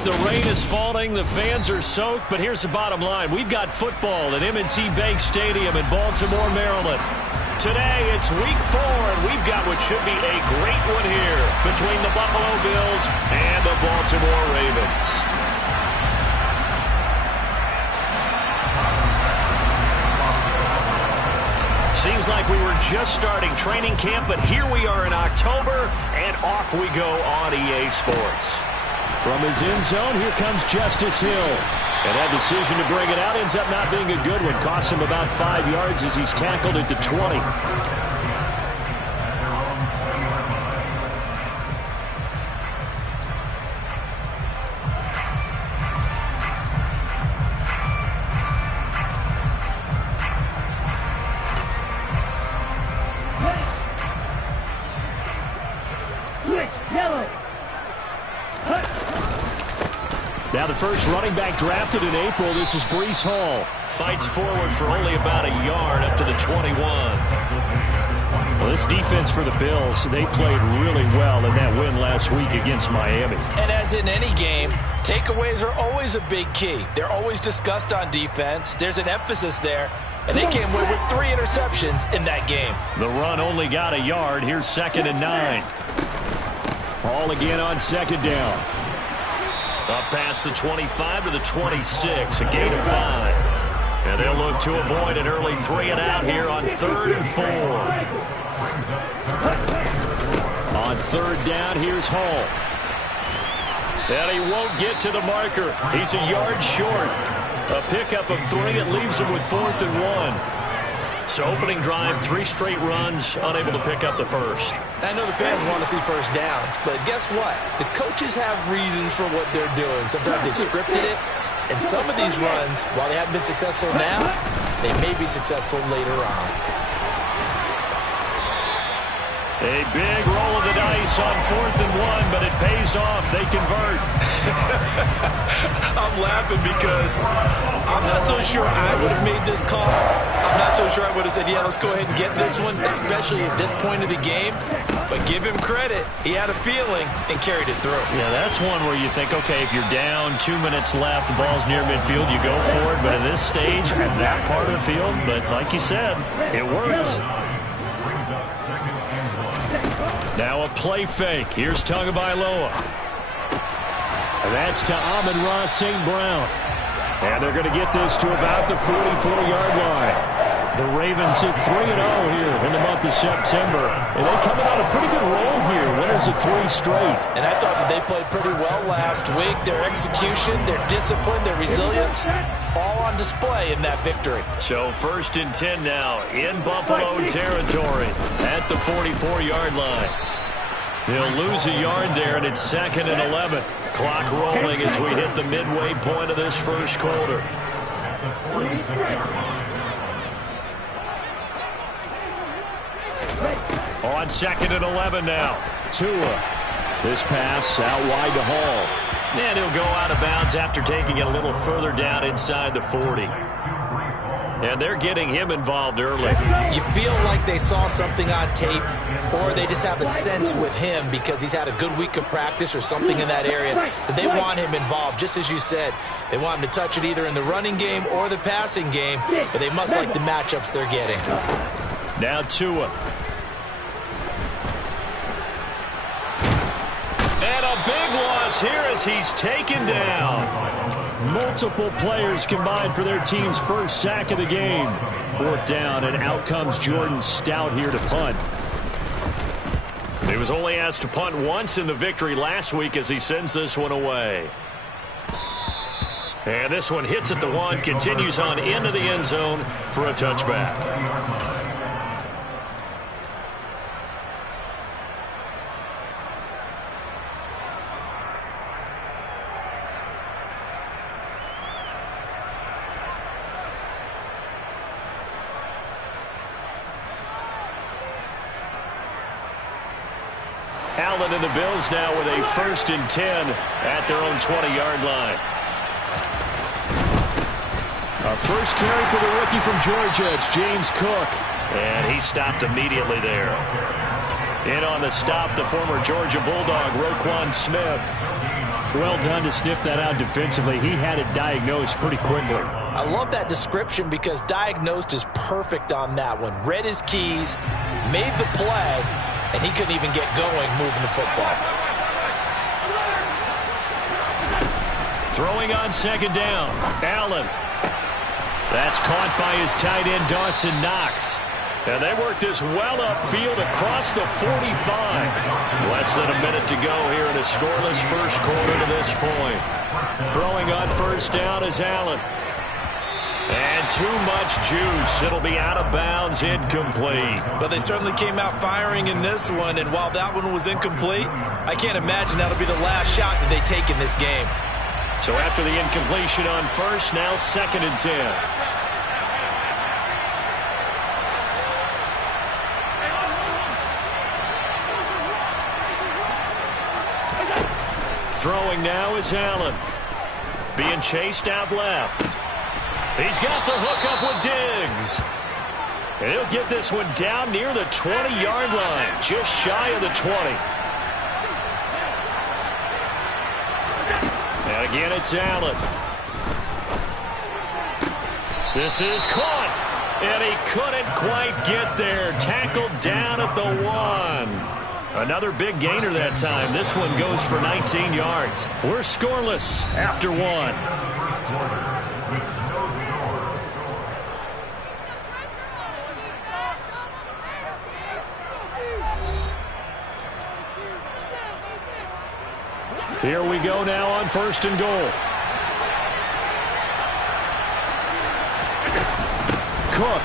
The rain is falling, the fans are soaked, but here's the bottom line. We've got football at M&T Bank Stadium in Baltimore, Maryland. Today, it's week 4, and we've got what should be a great one here between the Buffalo Bills and the Baltimore Ravens. Seems like we were just starting training camp, but here we are in October, and off we go on EA Sports. From his end zone, here comes Justice Hill. And that decision to bring it out ends up not being a good one. Cost him about 5 yards as he's tackled at the 20. Now the first running back drafted in April, this is Breece Hall. Fights forward for only about a yard up to the 21. Well, this defense for the Bills, they played really well in that win last week against Miami. And as in any game, takeaways are always a big key. They're always discussed on defense. There's an emphasis there. And they came away with 3 interceptions in that game. The run only got a yard. Here's 2nd and 9. Hall again on 2nd down. Up past the 25 to the 26, a gain of 5. And they'll look to avoid an early 3 and out here on 3rd and 4. On 3rd down, here's Hall. And he won't get to the marker. He's a yard short. A pickup of 3. It leaves him with 4th and 1. So opening drive, 3 straight runs, unable to pick up the first. I know the fans want to see first downs, but guess what? The coaches have reasons for what they're doing. Sometimes they've scripted it, and some of these runs, while they haven't been successful now, they may be successful later on. A big roll of the dice on 4th and 1, but it pays off. They convert. I'm laughing because I'm not so sure I would have made this call. I'm not so sure I would have said, yeah, let's go ahead and get this one, especially at this point of the game. But give him credit. He had a feeling and carried it through. Yeah, that's one where you think, okay, if you're down, 2 minutes left, the ball's near midfield, you go for it. But at this stage, at that part of the field, but like you said, it worked. Now a play fake. Here's Tagovailoa. And that's to Amon-Ra St. Brown. And they're going to get this to about the 44-yard line. The Ravens at 3-0 here in the month of September. And they coming on a pretty good roll here. Winners of 3 straight. And I thought that they played pretty well last week. Their execution, their discipline, their resilience, all on display in that victory. So 1st and 10 now in Buffalo territory at the 44-yard line. They'll lose a yard there, and it's 2nd and 11. Clock rolling as we hit the midway point of this first quarter. On 2nd and 11 now. Tua. This pass out wide to Hall. And he'll go out of bounds after taking it a little further down inside the 40. And they're getting him involved early. You feel like they saw something on tape, or they just have a sense with him because he's had a good week of practice or something in that area that they want him involved. Just as you said, they want him to touch it either in the running game or the passing game, but they must like the matchups they're getting. Now Tua. And a big loss here as he's taken down. Multiple players combined for their team's first sack of the game. 4th down, and out comes Jordan Stout here to punt. He was only asked to punt once in the victory last week as he sends this one away. And this one hits at the 1, continues on into the end zone for a touchback. Allen and the Bills now with a 1st and 10 at their own 20-yard line. A first carry for the rookie from Georgia. It's James Cook. And he stopped immediately there. In on the stop, the former Georgia Bulldog, Roquan Smith. Well done to sniff that out defensively. He had it diagnosed pretty quickly. I love that description because diagnosed is perfect on that one. Read his keys, made the play, and he couldn't even get going moving the football. Throwing on second down. Allen. That's caught by his tight end, Dawson Knox. And they work this well upfield across the 45. Less than a minute to go here in a scoreless first quarter to this point. Throwing on first down is Allen. And too much juice. It'll be out of bounds, incomplete. But they certainly came out firing in this one, and while that one was incomplete, I can't imagine that'll be the last shot that they take in this game. So after the incompletion on first, now 2nd and 10. Throwing now is Allen. Being chased out left. He's got the hook up with Diggs. And he'll get this one down near the 20-yard line, just shy of the 20. And again, it's Allen. This is caught. And he couldn't quite get there. Tackled down at the 1. Another big gainer that time. This one goes for 19 yards. We're scoreless after 1. Here we go now on 1st and goal. Cook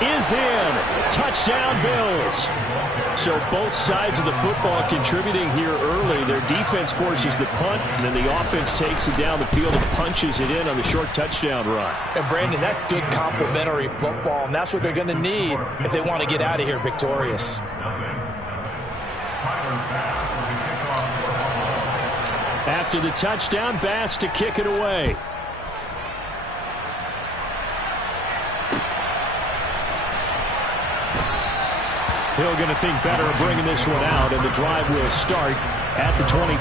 is in. Touchdown, Bills. So both sides of the football contributing here early. Their defense forces the punt, and then the offense takes it down the field and punches it in on the short touchdown run. And, Brandon, that's good complementary football, and that's what they're going to need if they want to get out of here victorious. After the touchdown, Bass to kick it away. Hill going to think better of bringing this one out, and the drive will start at the 25.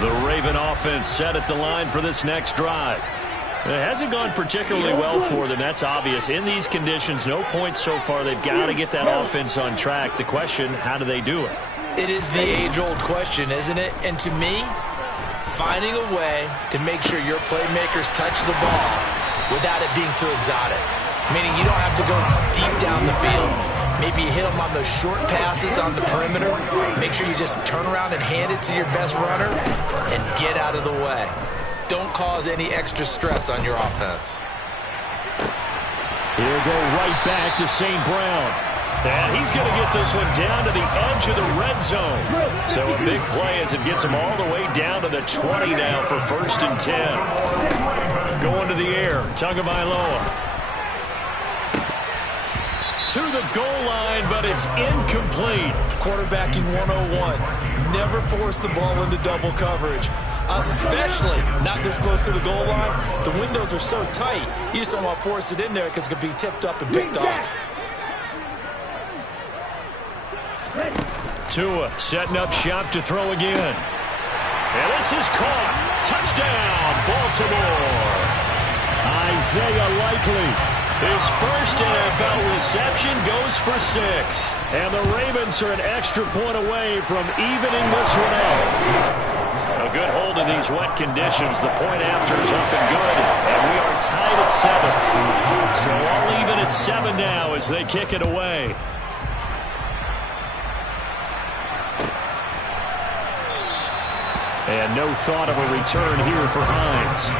The Raven offense set at the line for this next drive. It hasn't gone particularly well for them. That's obvious. In these conditions, no points so far. They've got to get that offense on track. The question, how do they do it? It is the age-old question, isn't it? And to me, finding a way to make sure your playmakers touch the ball without it being too exotic. Meaning you don't have to go deep down the field. Maybe you hit them on those short passes on the perimeter. Make sure you just turn around and hand it to your best runner and get out of the way. Don't cause any extra stress on your offense. He'll go right back to St. Brown. And he's going to get this one down to the edge of the red zone. So a big play as it gets him all the way down to the 20 now for 1st and 10. Going to the air, Tagovailoa. To the goal line, but it's incomplete. Quarterbacking 101. Never force the ball into double coverage, especially not this close to the goal line. The windows are so tight, you just don't want to force it in there because it could be tipped up and picked off. Tua setting up shop to throw again. And this is caught. Touchdown, Baltimore. Isaiah Likely. His first NFL reception goes for 6. And the Ravens are an extra point away from evening this one out. A good hold in these wet conditions. The point after is up and good. And we are tied at 7. So all even at 7 now as they kick it away. And no thought of a return here for Hines.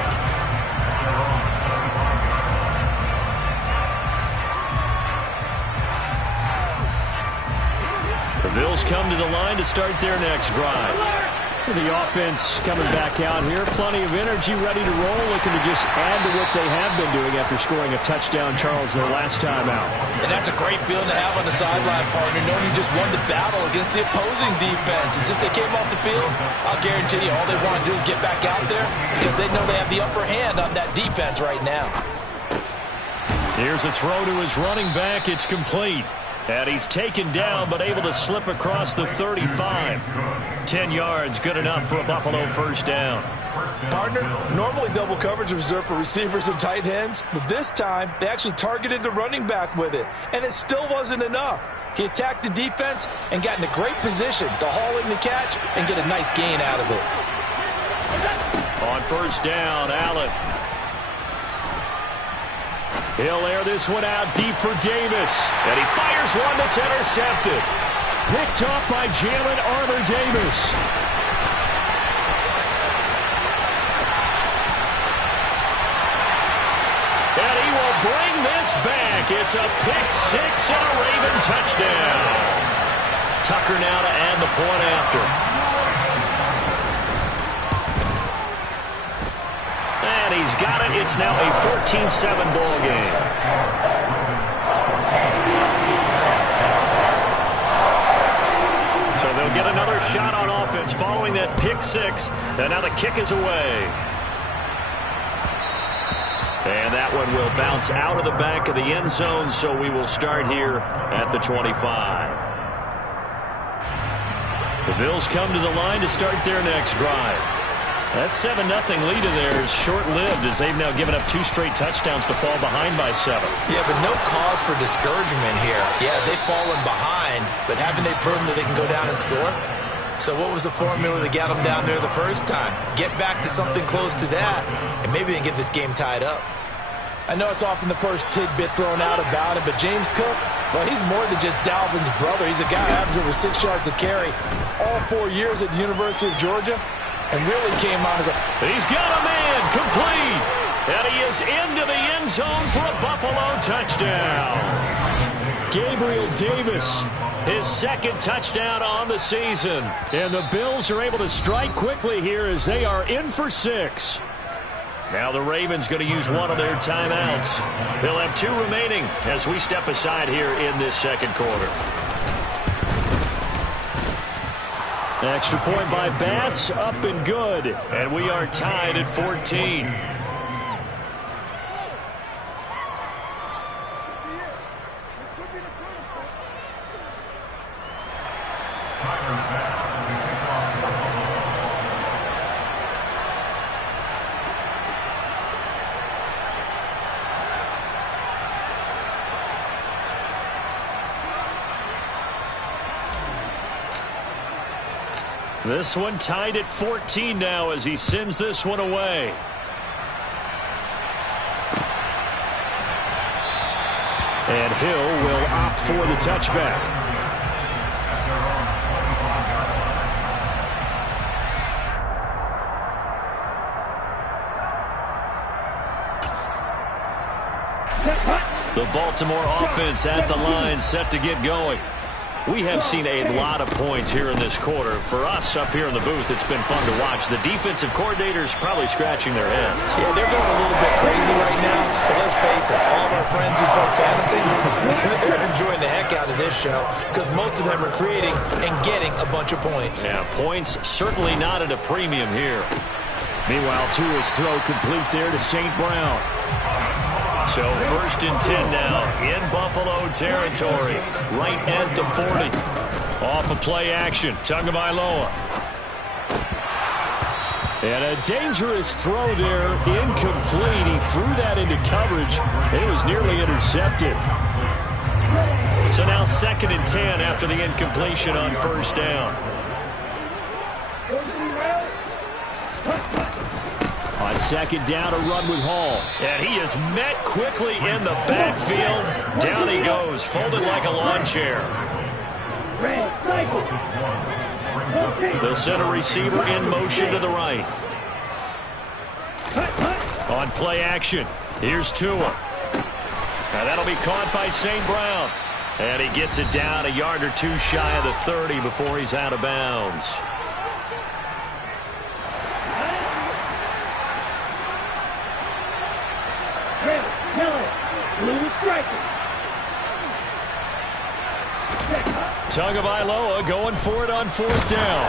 The Bills come to the line to start their next drive. The offense coming back out here. Plenty of energy, ready to roll, looking to just add to what they have been doing after scoring a touchdown, Charles, their last time out. And that's a great feeling to have on the sideline, partner, knowing you just won the battle against the opposing defense. And since they came off the field, I'll guarantee you all they want to do is get back out there because they know they have the upper hand on that defense right now. Here's a throw to his running back. It's complete. And he's taken down but able to slip across the 35. 10 yards, good enough for a Buffalo first down. Partner, normally double coverage is reserved for receivers and tight ends, but this time they actually targeted the running back with it, and it still wasn't enough. He attacked the defense and got in a great position to haul in the catch and get a nice gain out of it. On first down, Allen. He'll air this one out deep for Davis. And he fires one that's intercepted. Picked off by Jalen Armour-Davis. And he will bring this back. It's a pick-6 and a Raven touchdown. Tucker now to add the point after. And he's got it. It's now a 14-7 ball game. So they'll get another shot on offense following that pick-6. And now the kick is away. And that one will bounce out of the back of the end zone, so we will start here at the 25. The Bills come to the line to start their next drive. That 7-0 lead of theirs short-lived as they've now given up 2 straight touchdowns to fall behind by 7. Yeah, but no cause for discouragement here. Yeah, they've fallen behind, but haven't they proven that they can go down and score? So what was the formula that got them down there the first time? Get back to something close to that, and maybe they can get this game tied up. I know it's often the first tidbit thrown out about it, but James Cook, well, he's more than just Dalvin's brother. He's a guy who averaged over 6 yards a carry all 4 years at the University of Georgia. And really came on as a... He's got a man complete. And he is into the end zone for a Buffalo touchdown. Gabriel Davis, his second touchdown on the season. And the Bills are able to strike quickly here as they are in for 6. Now the Ravens going to use one of their timeouts. They'll have 2 remaining as we step aside here in this second quarter. Extra point by Bass, up and good. And we are tied at 14. This one tied at 14 now as he sends this one away. And Hill will opt for the touchback. The Baltimore offense at the line, set to get going. We have seen a lot of points here in this quarter. For us up here in the booth, it's been fun to watch. The defensive coordinators probably scratching their heads. Yeah, they're going a little bit crazy right now. But let's face it, all of our friends who play fantasy, they're enjoying the heck out of this show because most of them are creating and getting a bunch of points. Yeah, points certainly not at a premium here. Meanwhile, Tua's throw complete there to St. Brown. So 1st and 10 now in Buffalo territory, right at the 40. Off of play action, Tagovailoa. And a dangerous throw there, incomplete. He threw that into coverage. It was nearly intercepted. So now 2nd and 10 after the incompletion on 1st down. On 2nd down, a run with Hall. And he is met quickly in the backfield. Down he goes, folded like a lawn chair. They'll send a receiver in motion to the right. On play action, here's Tua. Now that'll be caught by St. Brown. And he gets it down a yard or 2 shy of the 30 before he's out of bounds. Tagovailoa going for it on 4th down.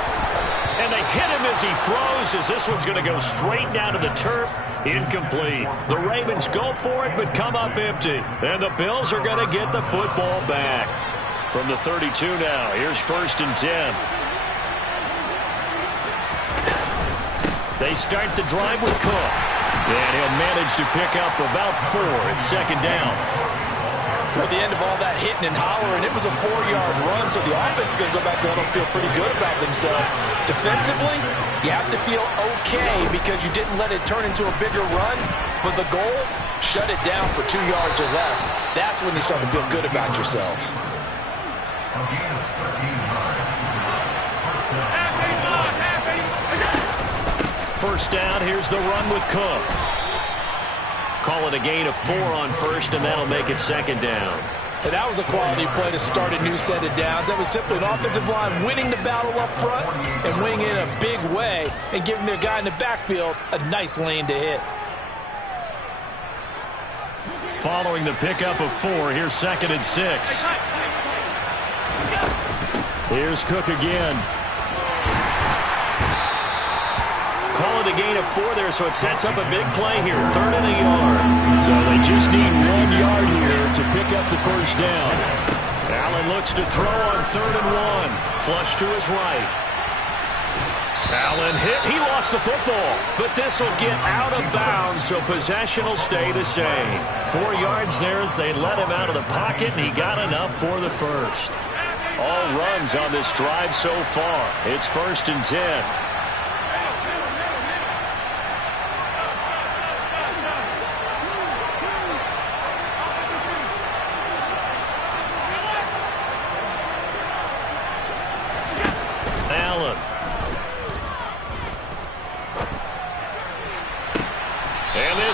And they hit him as he throws, as this one's going to go straight down to the turf. Incomplete. The Ravens go for it, but come up empty. And the Bills are going to get the football back. From the 32 now, here's 1st and 10. They start the drive with Cook. And he'll manage to pick up about 4 at 2nd down. At the end of all that hitting and hollering, it was a 4-yard run, so the offense is going to go back to them and feel pretty good about themselves. Defensively, you have to feel okay because you didn't let it turn into a bigger run. But the goal, shut it down for 2 yards or less. That's when you start to feel good about yourselves. First down, here's the run with Cook. Call it a gain of 4 on 1st, and that'll make it 2nd down. And that was a quality play to start a new set of downs. That was simply an offensive line winning the battle up front and winning it in a big way and giving their guy in the backfield a nice lane to hit. Following the pickup of 4, here's 2nd and 6. Here's Cook again. Call it a gain of 4 there, so it sets up a big play here. 3rd and a yard. So they just need 1 yard here to pick up the 1st down. Allen looks to throw on 3rd and 1. Flush to his right. Allen hit. He lost the football, but this will get out of bounds, so possession will stay the same. 4 yards there as they let him out of the pocket, and he got enough for the 1st. All runs on this drive so far. It's 1st and 10.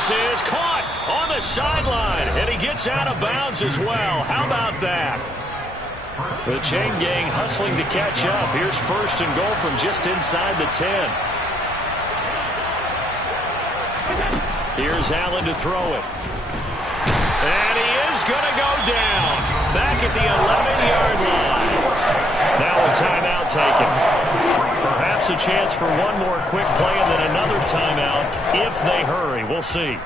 Is caught on the sideline, and he gets out of bounds as well. How about that? The chain gang hustling to catch up. Here's 1st and goal from just inside the 10. Here's Allen to throw it. And he is going to go down. Back at the 11-yard line. Now a timeout taken. Perhaps a chance for one more quick play and then another timeout if they hurry. We'll see.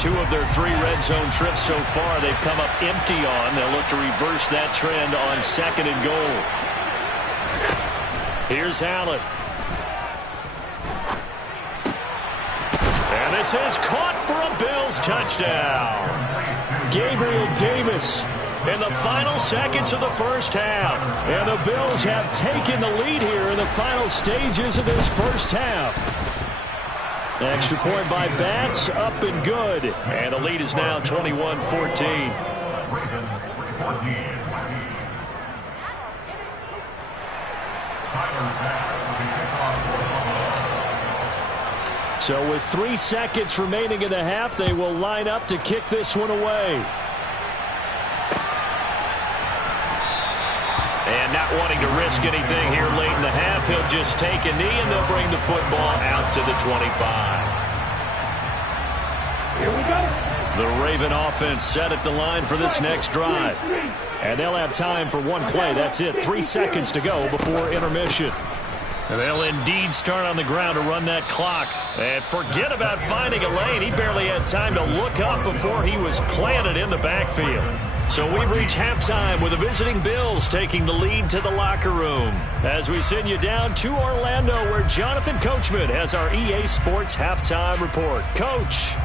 Two of their 3 red zone trips so far they've come up empty on. They'll look to reverse that trend on 2nd and goal. Here's Allen. And this is caught for a Bills touchdown. Gabriel Davis in the final seconds of the 1st half. And the Bills have taken the lead here in the final stages of this 1st half. Extra point by Bass, up and good. And the lead is now 21-14. So with 3 seconds remaining in the half, they will line up to kick this one away. And not wanting to risk anything here late in the half, he'll just take a knee and they'll bring the football out to the 25. Here we go. The Raven offense set at the line for this next drive. And they'll have time for one play. That's it. 3 seconds to go before intermission. And they'll indeed start on the ground to run that clock. And forget about finding a lane. He barely had time to look up before he was planted in the backfield. So we've reached halftime with the visiting Bills taking the lead to the locker room. As we send you down to Orlando, where Jonathan Coachman has our EA Sports halftime report. Coach.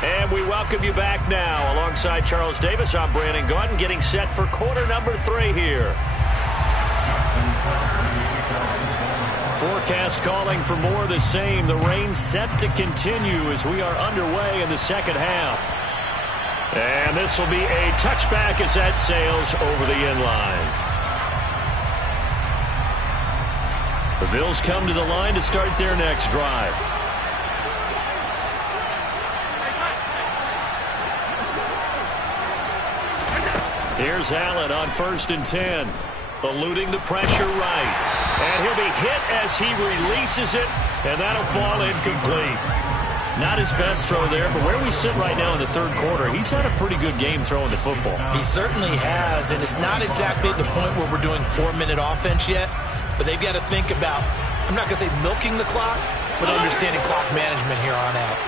And we welcome you back now. Alongside Charles Davis, I'm Brandon Gaudin, getting set for quarter number 3 here. Forecast calling for more of the same. The rain set to continue as we are underway in the 2nd half. And this will be a touchback as that sails over the end line. The Bills come to the line to start their next drive. Here's Allen on 1st and 10. Eluding the pressure right. And he'll be hit as he releases it And that'll fall incomplete. Not his best throw there, but where we sit right now in the third quarter, he's had a pretty good game throwing the football. He certainly has, and it's not exactly at the point where we're doing 4-minute offense yet, but they've got to think about, I'm not going to say milking the clock, but understanding clock management here on out.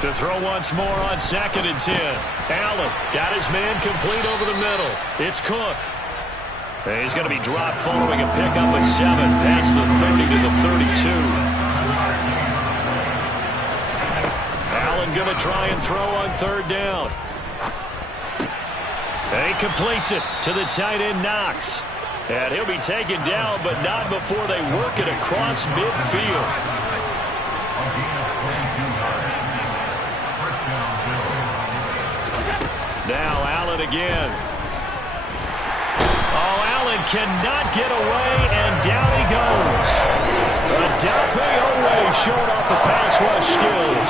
To throw once more on 2nd and 10. Allen got his man complete over the middle. It's Cook. And he's going to be dropped following a pickup of 7 past the 30 to the 32. Allen going to try and throw on 3rd down. And he completes it to the tight end Knox. And he'll be taken down, but not before they work it across midfield. Now Allen again. Oh, Allen cannot get away, and down he goes. Odafe Oweh showing off the pass rush skills.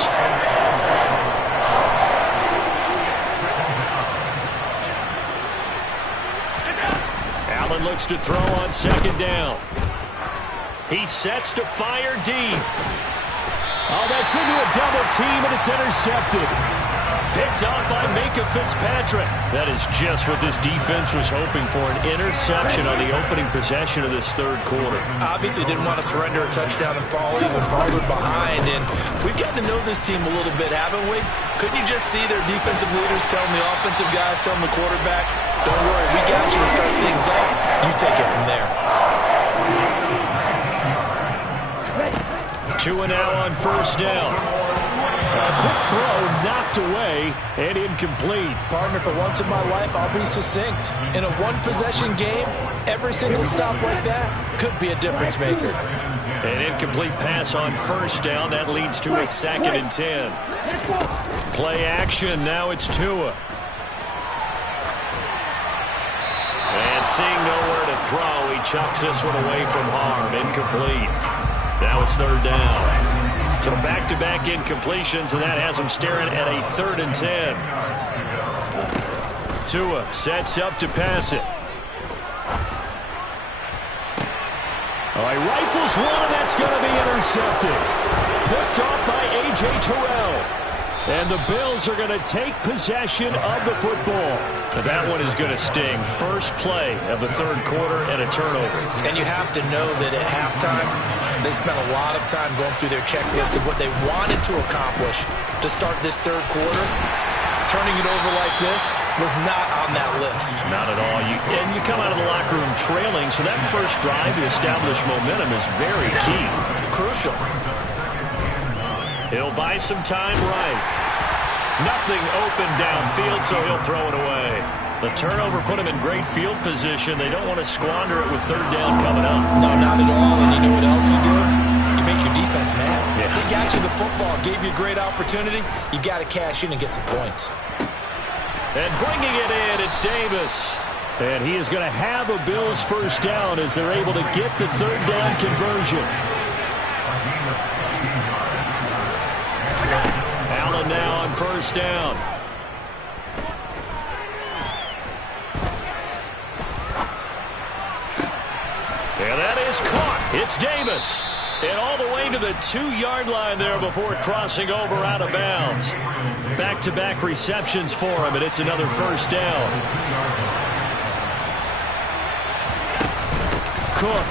Allen looks to throw on 2nd down. He sets to fire deep. Oh, that's into a double team, and it's intercepted. Picked off by Minkah Fitzpatrick. That is just what this defense was hoping for, an interception on the opening possession of this third quarter. Obviously didn't want to surrender a touchdown and fall even farther behind, and we've gotten to know this team a little bit, haven't we? Couldn't you just see their defensive leaders telling the offensive guys, telling the quarterback, don't worry, we got you to start things off. You take it from there. Tua now on 1st down. A quick throw knocked away and incomplete. Partner, for once in my life, I'll be succinct. In a one-possession game, every single stop like that could be a difference maker. An incomplete pass on 1st down. That leads to a 2nd and 10. Play action. Now it's Tua. And seeing nowhere to throw, he chucks this one away from harm. Incomplete. Now it's 3rd down. So back-to-back incompletions, and that has him staring at a 3rd and 10. Tua sets up to pass it. All right, rifles one, and that's going to be intercepted. Picked off by A.J. Terrell. And the Bills are going to take possession of the football. That one is going to sting. First play of the third quarter and a turnover. And you have to know that at halftime, they spent a lot of time going through their checklist of what they wanted to accomplish to start this third quarter. Turning it over like this was not on that list. Not at all. And you come out of the locker room trailing, so that first drive to establish momentum is very key. Crucial. He'll buy some time right. Nothing open downfield, so he'll throw it away. The turnover put him in great field position. They don't want to squander it with 3rd down coming up. No, not at all. And you know what else you do? You make your defense mad. Yeah. He got you the football, gave you a great opportunity. You got to cash in and get some points. And bringing it in, it's Davis. And he is going to have a Bills 1st down as they're able to get the 3rd down conversion. Allen now on 1st down. And that is caught. It's Davis. And all the way to the 2-yard line there before crossing over out of bounds. Back-to-back receptions for him, and it's another 1st down. Cook.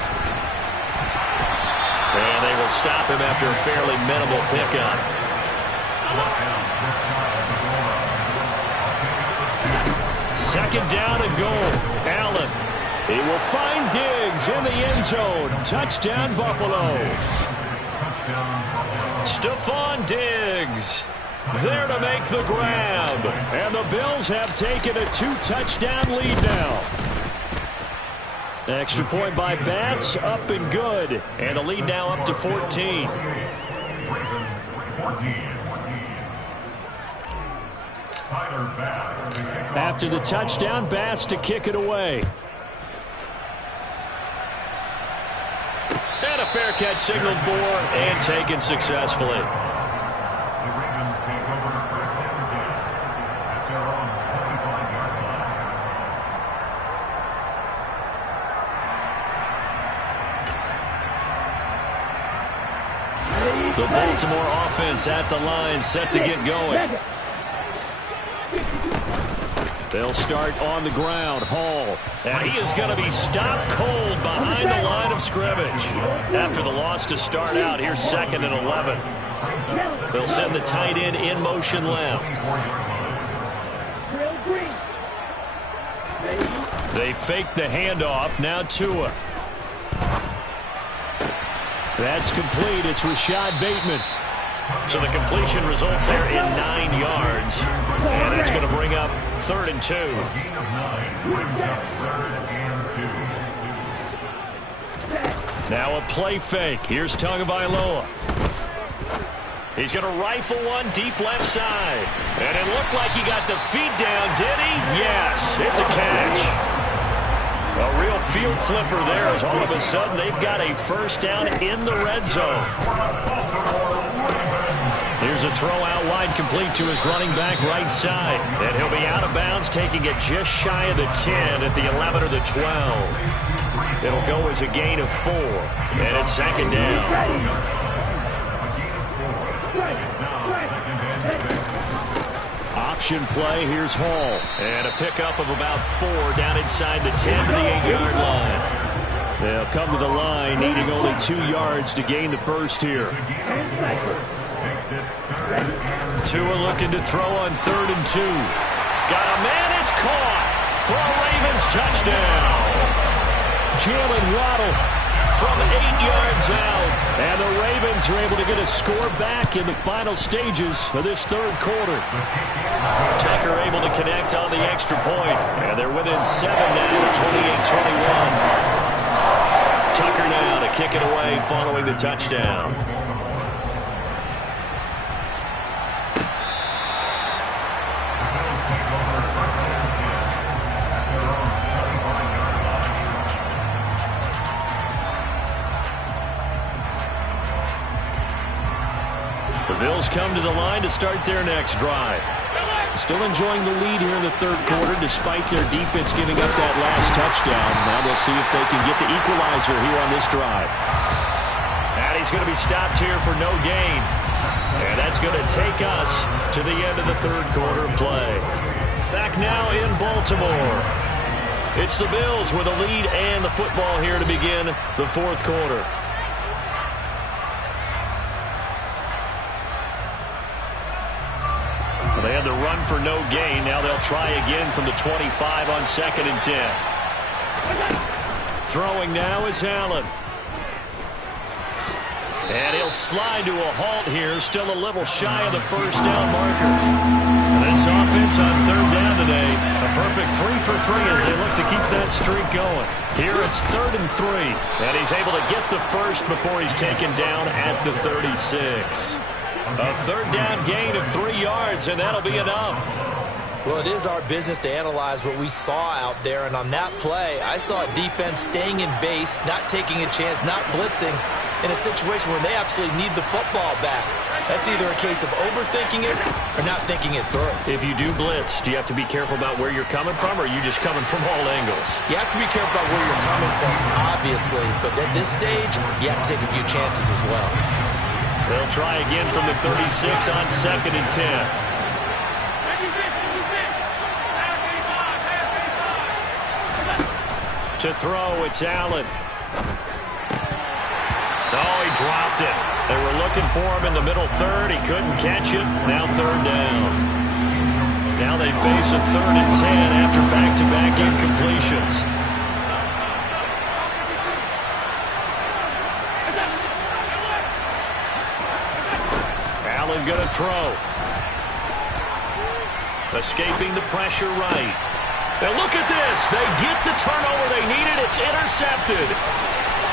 And they will stop him after a fairly minimal pickup. 2nd down and goal. Allen. He will find Diggs in the end zone. Touchdown, Buffalo. Stephon Diggs there to make the grab. And the Bills have taken a 2-touchdown lead now. Extra point by Bass, up and good. And the lead now up to 14. After the touchdown, Bass to kick it away. And a fair catch signaled for and taken successfully. The Baltimore offense at the line, set to get going. They'll start on the ground. Hall. And he is going to be stopped cold behind the line of scrimmage. After the loss to start out, here's 2nd and 11. They'll send the tight end in motion left. They fake the handoff. Now Tua. That's complete. It's Rashad Bateman. So the completion results there in 9 yards. And it's going to bring up 3rd and 2. Now a play fake. Here's Tagovailoa. He's going to rifle one deep left side. And it looked like he got the feet down, did he? Yes, it's a catch. A real field flipper there as all of a sudden they've got a first down in the red zone. Here's a throw out wide, complete to his running back right side. And he'll be out of bounds, taking it just shy of the 10 at the 11 or the 12. It'll go as a gain of 4. And it's 2nd down. Option play, here's Hall. And a pickup of about 4 down inside the 10 to the 8-yard line. They'll come to the line, needing only 2 yards to gain the first here. Tua looking to throw on 3rd and 2. Got a man, it's caught for a Ravens touchdown. Jalen Waddle from 8 yards out. And the Ravens are able to get a score back in the final stages of this 3rd quarter. Tucker able to connect on the extra point. And they're within 7 now, 28-21. Tucker now to kick it away following the touchdown. The Bills come to the line to start their next drive. Still enjoying the lead here in the 3rd quarter despite their defense giving up that last touchdown. Now they'll see if they can get the equalizer here on this drive. And he's going to be stopped here for no gain. And that's going to take us to the end of the 3rd quarter of play. Back now in Baltimore. It's the Bills with a lead and the football here to begin the 4th quarter. They had the run for no gain. Now they'll try again from the 25 on 2nd and 10. Throwing now is Allen. And he'll slide to a halt here. Still a little shy of the first down marker. This offense on 3rd down today. A perfect 3 for 3 as they look to keep that streak going. Here it's 3rd and 3. And he's able to get the first before he's taken down at the 36. A 3rd down gain of 3 yards, and that'll be enough. Well, it is our business to analyze what we saw out there, and on that play, I saw a defense staying in base, not taking a chance, not blitzing, in a situation where they absolutely need the football back. That's either a case of overthinking it or not thinking it through. If you do blitz, do you have to be careful about where you're coming from, or are you just coming from all angles? You have to be careful about where you're coming from, obviously, but at this stage, you have to take a few chances as well. They'll try again from the 36 on 2nd and 10. To throw, it's Allen. Oh, he dropped it. They were looking for him in the middle 3rd. He couldn't catch it. Now 3rd down. Now they face a 3rd and 10 after back-to-back incompletions. Allen going to throw. Escaping the pressure right. Now look at this. They get the turnover they needed. It's intercepted.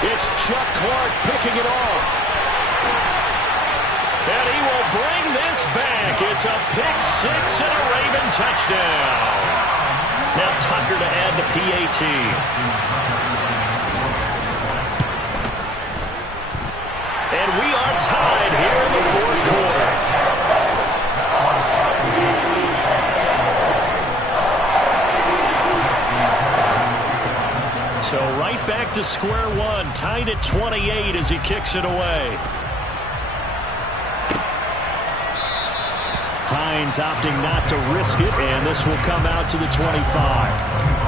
It's Chuck Clark picking it off. And he will bring this back. It's a pick 6 and a Raven touchdown. Now Tucker to add the PAT. And we are tied here in the 4th quarter. So right back to square one, tied at 28 as he kicks it away. Hines opting not to risk it, and this will come out to the 25.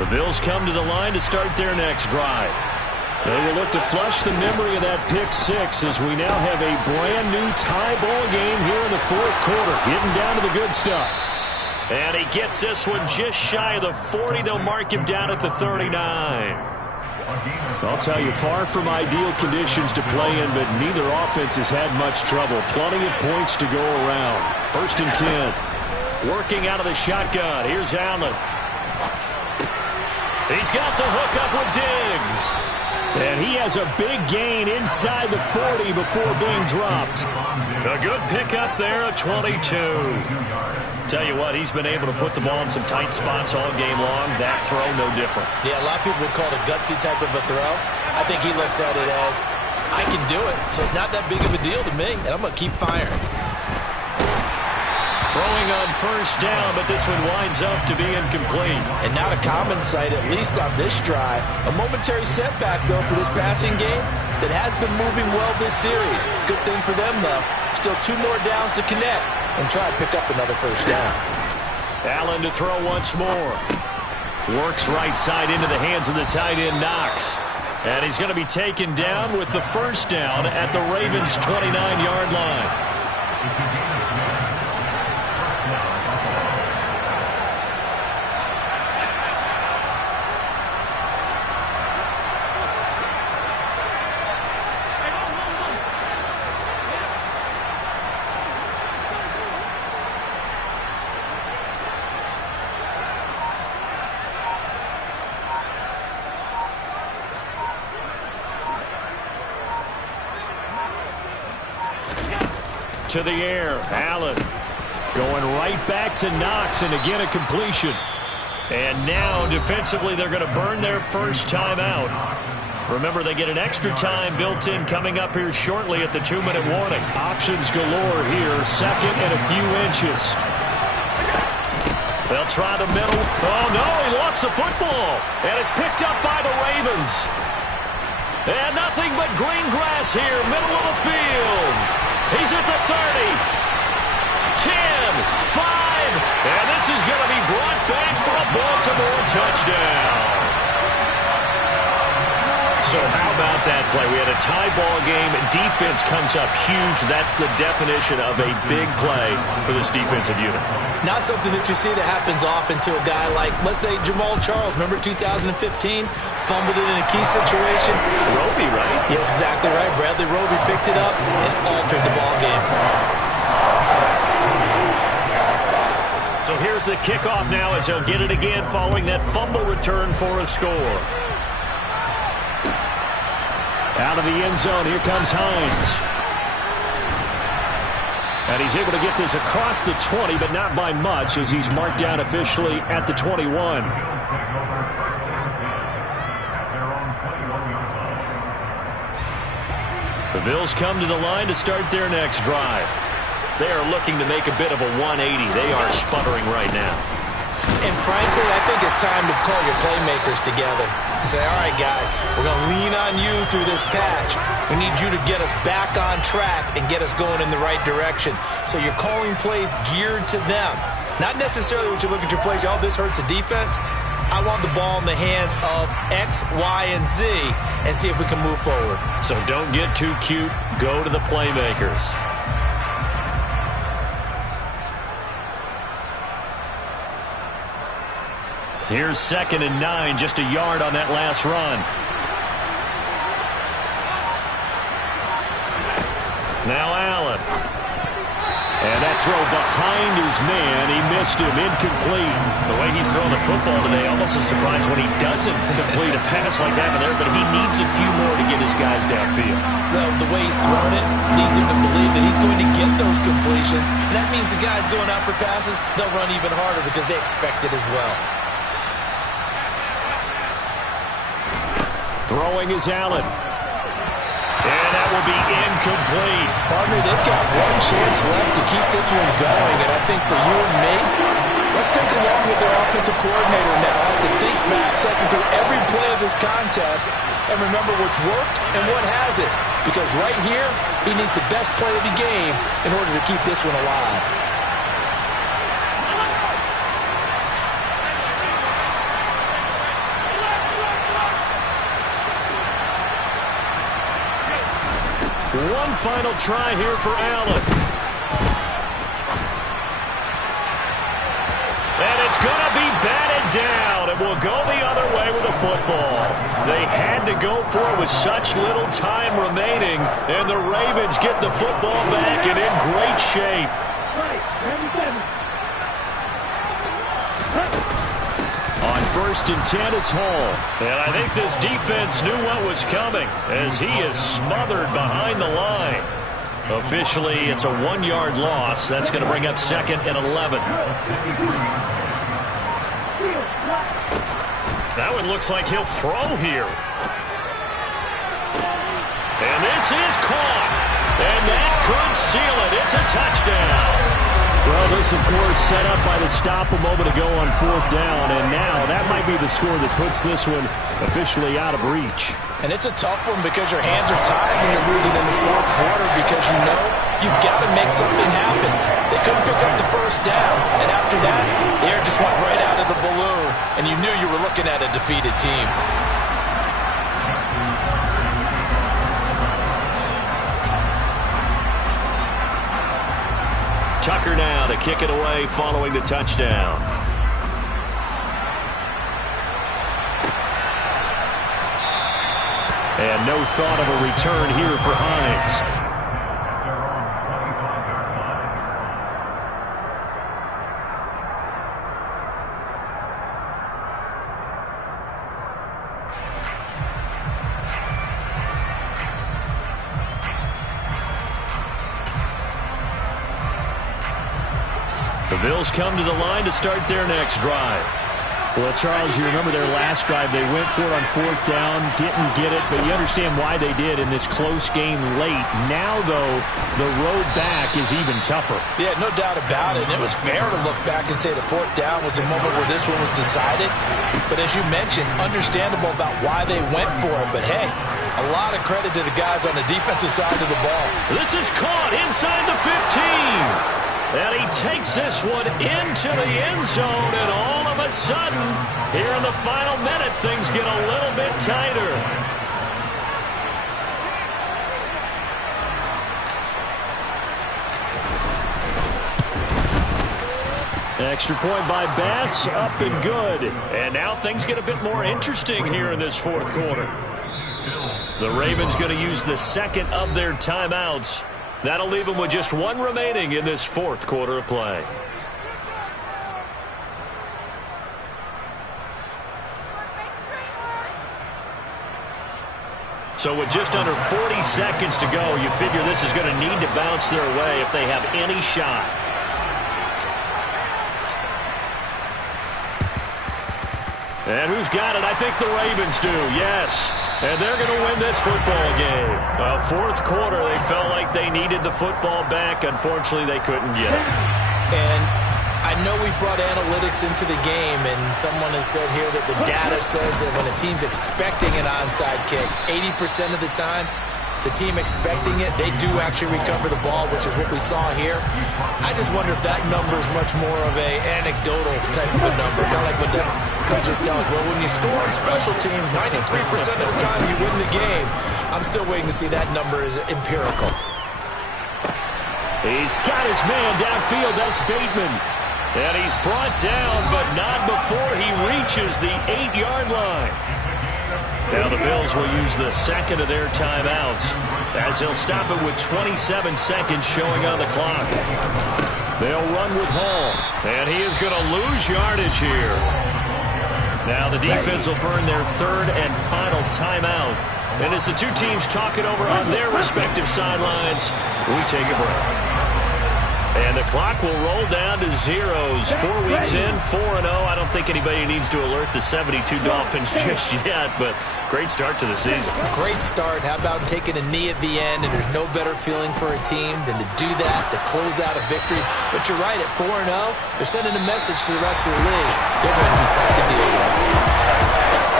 The Bills come to the line to start their next drive. They will look to flush the memory of that pick six as we now have a brand new tie ball game here in the fourth quarter. Getting down to the good stuff. And he gets this one just shy of the 40. They'll mark him down at the 39. I'll tell you, far from ideal conditions to play in, but neither offense has had much trouble. Plenty of points to go around. 1st and 10. Working out of the shotgun. Here's Allen. He's got the hook up with Diggs. And he has a big gain inside the 40 before being dropped. A good pickup there at 22. Tell you what, he's been able to put the ball in some tight spots all game long. That throw, no different. Yeah, a lot of people would call it a gutsy type of a throw. I think he looks at it as, I can do it, so it's not that big of a deal to me, and I'm going to keep firing. Throwing on 1st down, but this one winds up to be incomplete. And not a common sight, at least on this drive. A momentary setback, though, for this passing game that has been moving well this series. Good thing for them, though. Still 2 more downs to connect and try to pick up another 1st down. Allen to throw once more. Works right side into the hands of the tight end, Knox. And he's going to be taken down with the 1st down at the Ravens' 29-yard line. To the air, Allen going right back to Knox, and again a completion. And now defensively they're going to burn their 1st time out. Remember, they get an extra time built in coming up here shortly at the 2-minute warning. Options galore here, 2nd and a few inches. They'll try the middle. Oh no, he lost the football, and it's picked up by the Ravens. And nothing but green grass here, middle of the field. He's at the 30, 10, 5, and this is going to be brought back for a Baltimore touchdown. So how about that play? We had a tie ball game. Defense comes up huge. That's the definition of a big play for this defensive unit. Not something that you see that happens often to a guy like, let's say, Jamal Charles. Remember 2015? Fumbled it in a key situation. Roby, right? Yes, exactly right. Bradley Roby picked it up and altered the ball game. So here's the kickoff now as he'll get it again following that fumble return for a score. Out of the end zone, here comes Hines. And he's able to get this across the 20, but not by much, as he's marked down officially at the 21. The Bills come to the line to start their next drive. They are looking to make a bit of a 180. They are sputtering right now. And frankly, I think it's time to call your playmakers together and say, all right, guys, we're going to lean on you through this patch. We need you to get us back on track and get us going in the right direction. So you're calling plays geared to them. Not necessarily what you look at your plays, oh, this hurts the defense. I want the ball in the hands of X, Y, and Z and see if we can move forward. So don't get too cute. Go to the playmakers. Here's 2nd and 9, just a yard on that last run. Now Allen. And that throw behind his man, he missed him, incomplete. The way he's thrown the football today, almost a surprise when he doesn't complete a pass like that there, but he needs a few more to get his guys downfield. Well, the way he's thrown it leads him to believe that he's going to get those completions, and that means the guys going out for passes, they'll run even harder because they expect it as well. Throwing is Allen. And that will be incomplete. Partner, they've got one chance left to keep this one going, and I think for you and me, let's think along with their offensive coordinator now. Have to think back, cycle through every play of this contest, and remember what's worked and what hasn't. Because right here, he needs the best play of the game in order to keep this one alive. One final try here for Allen. And it's going to be batted down. It will go the other way with the football. They had to go for it with such little time remaining. And the Ravens get the football back and in great shape. On 1st and 10, it's Hall. And I think this defense knew what was coming as he is smothered behind the line. Officially, it's a 1-yard loss. That's going to bring up 2nd and 11. That one looks like he'll throw here. And this is caught. And that could seal it. It's a touchdown. Well, this, of course, set up by the stop a moment ago on 4th down, and now that might be the score that puts this one officially out of reach. And it's a tough one because your hands are tied when you're losing in the 4th quarter because you know you've got to make something happen. They couldn't pick up the 1st down, and after that, the air just went right out of the balloon, and you knew you were looking at a defeated team. Tucker now to kick it away following the touchdown. And no thought of a return here for Hines. The Bills come to the line to start their next drive. Well, Charles, you remember their last drive. They went for it on 4th down, didn't get it, but you understand why they did in this close game late. Now, though, the road back is even tougher. Yeah, no doubt about it. And it was fair to look back and say the 4th down was a moment where this one was decided. But as you mentioned, understandable about why they went for it. But, hey, a lot of credit to the guys on the defensive side of the ball. This is caught inside the 15. And he takes this one into the end zone, and all of a sudden, here in the final minute, things get a little bit tighter. Extra point by Bass, up and good. And now things get a bit more interesting here in this 4th quarter. The Ravens going to use the 2nd of their timeouts. That'll leave them with just 1 remaining in this 4th quarter of play. So with just under 40 seconds to go, you figure this is going to need to bounce their way if they have any shot. And who's got it? I think the Ravens do, yes. And they're going to win this football game. 4th quarter, they felt like they needed the football back. Unfortunately, they couldn't get it. And I know we brought analytics into the game, and someone has said here that the data says that when a team's expecting an onside kick, 80% of the time, the team expecting it, they do actually recover the ball, which is what we saw here. I just wonder if that number is much more of a anecdotal type of a number. Kind of like when the coaches tell us, well, when you score on special teams, 93% of the time you win the game. I'm still waiting to see that number is empirical. He's got his man downfield. That's Bateman. And he's brought down, but not before he reaches the 8-yard line. Now the Bills will use the 2nd of their timeouts as they'll stop it with 27 seconds showing on the clock. They'll run with Hall, and he is going to lose yardage here. Now the defense will burn their 3rd and final timeout. And as the two teams talk it over on their respective sidelines, we take a break. And the clock will roll down to zeros. 4 weeks in, 4-0. I don't think anybody needs to alert the 72 Dolphins just yet, but great start to the season. Great start. How about taking a knee at the end? And there's no better feeling for a team than to do that, to close out a victory. But you're right, at 4-0, they're sending a message to the rest of the league. They're going to be tough to deal with.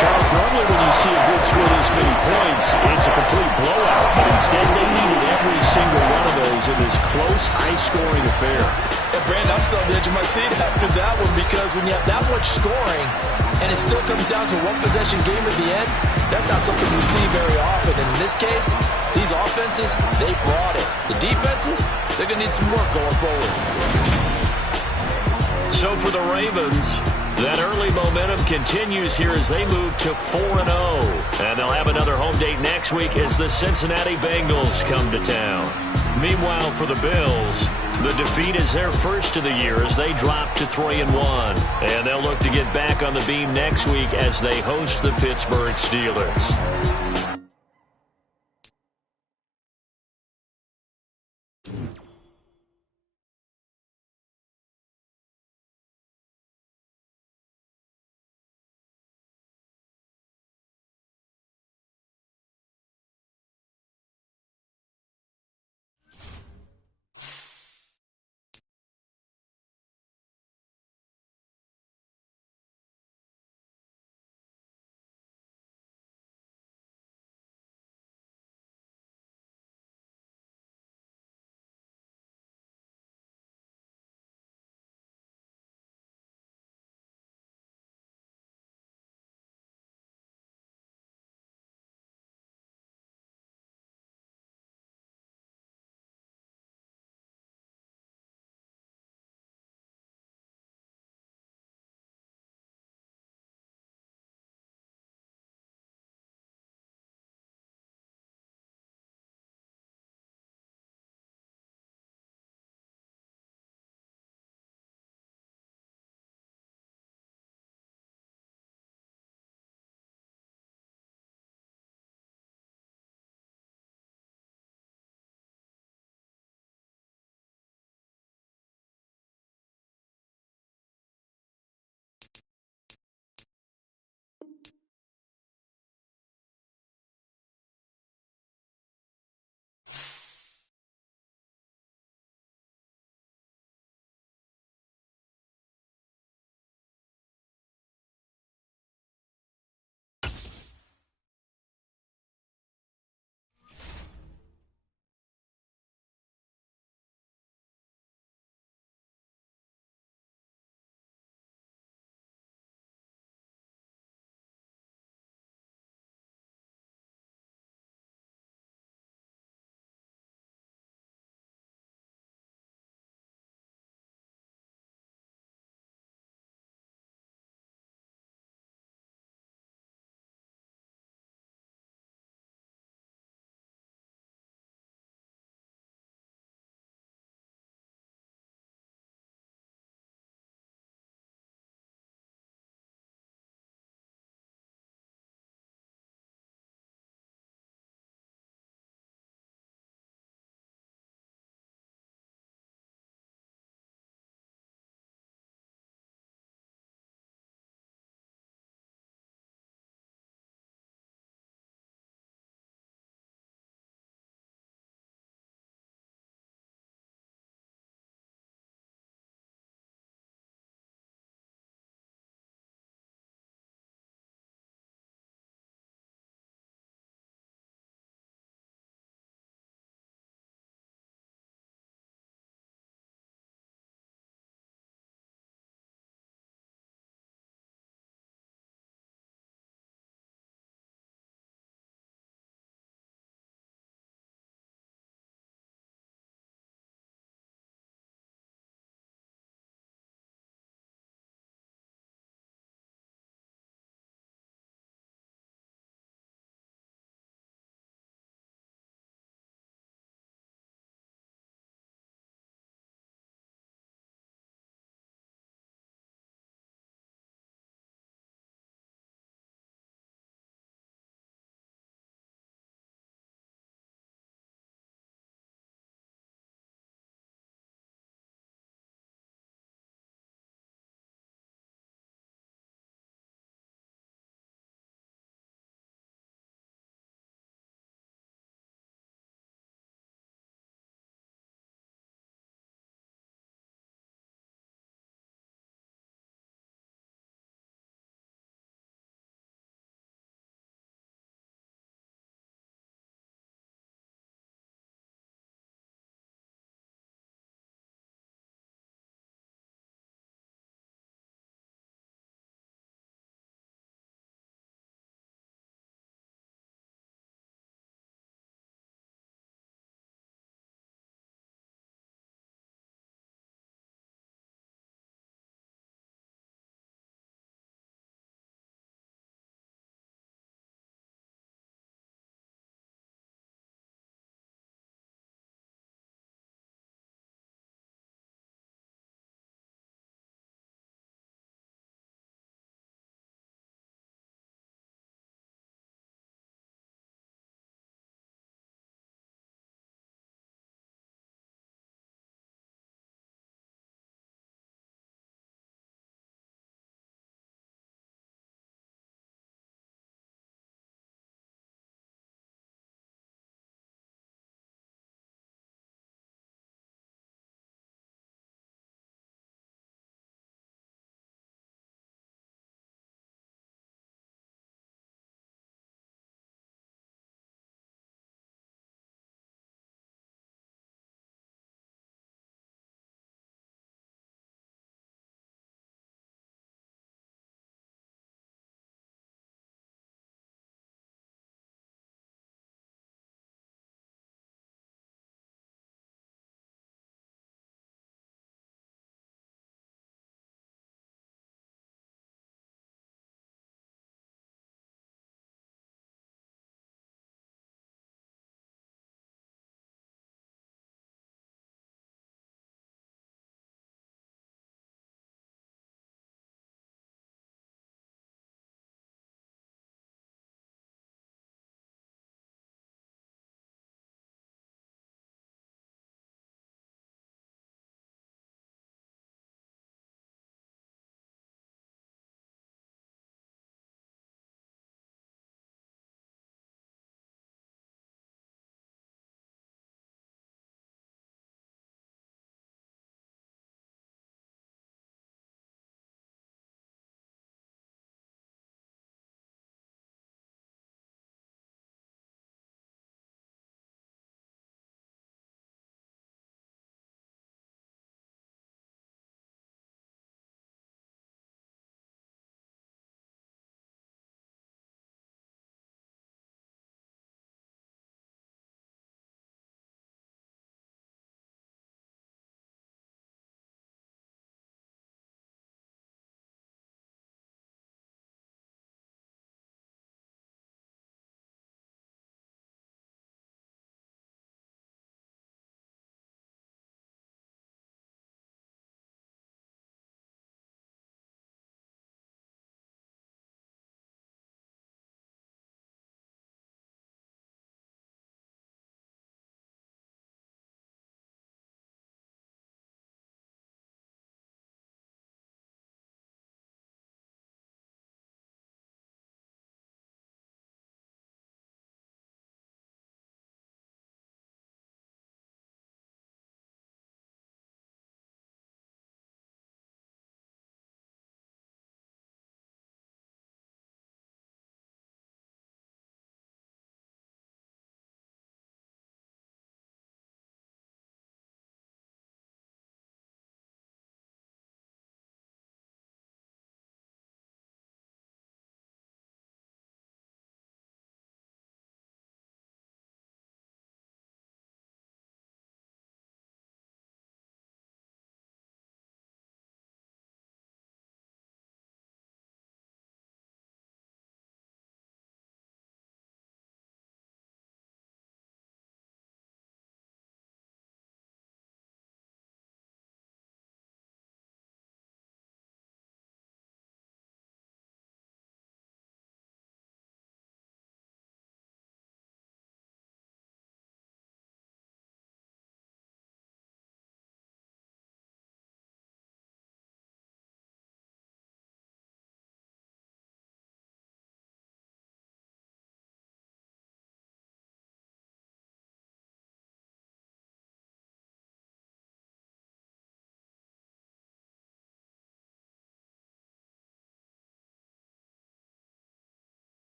Charles, normally when you see a good score this many points, it's a complete blowout. But instead, they needed every single one of those in this close, high-scoring affair. Yeah, Brandon, I'm still on the edge of my seat after that one because when you have that much scoring and it still comes down to a one-possession game at the end, that's not something we see very often. And in this case, these offenses, they brought it. The defenses, they're going to need some work going forward. So for the Ravens, that early momentum continues here as they move to 4-0. And they'll have another home date next week as the Cincinnati Bengals come to town. Meanwhile, for the Bills, the defeat is their first of the year as they drop to 3-1. And they'll look to get back on the beam next week as they host the Pittsburgh Steelers.